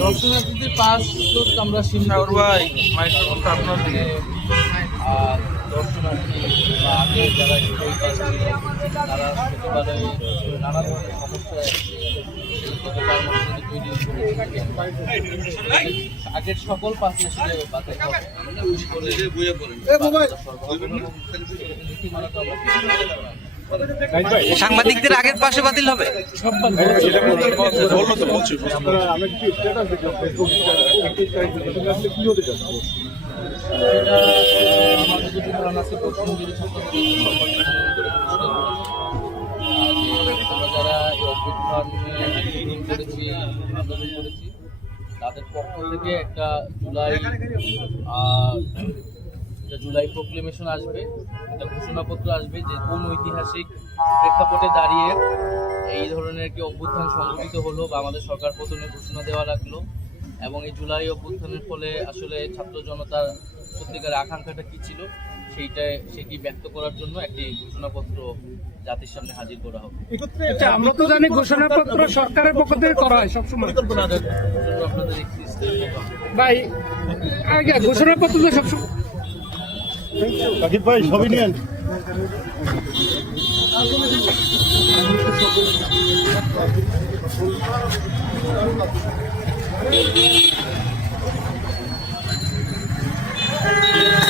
দর্শনার্থীদের পাস আমরা সিমসাগর ভাই মাইক্রোফোনটা আপনার দিকে। আর দর্শনার্থী বা আগে যারা তারা প্রতিবারে নানা ধরনের সমস্যায় আগের সকল পাশে সাংবাদিকদের আগের পাশে বাতিল হবে। যারা অভ্যুত্থান করেছি, আন্দোলন করেছি, তাদের পক্ষ থেকে একটা জুলাই প্রক্লেমেশন আসবে, একটা ঘোষণাপত্র আসবে যে কোন ঐতিহাসিক প্রেক্ষাপটে দাঁড়িয়ে এই ধরনের কি অভ্যুত্থান সংঘটিত হলো বা আমাদের সরকার পতনের ঘোষণা দেওয়া লাগলো, এবং এই জুলাই অভ্যুত্থানের ফলে আসলে ছাত্র জনতার সত্যিকার আকাঙ্ক্ষাটা কি ছিল সেটি ব্যক্ত করার জন্য একটি ঘোষণাপত্র জাতির সামনে হাজির করা হবে। আমরা তো জানি ঘোষণাপত্র সরকারের পক্ষ থেকে করা হয় সবসময়। আপনাদের ভাই আগে ঘোষণাপত্র তো সবসময় রাকিব ভাই সবই নিয়েন। Thank you.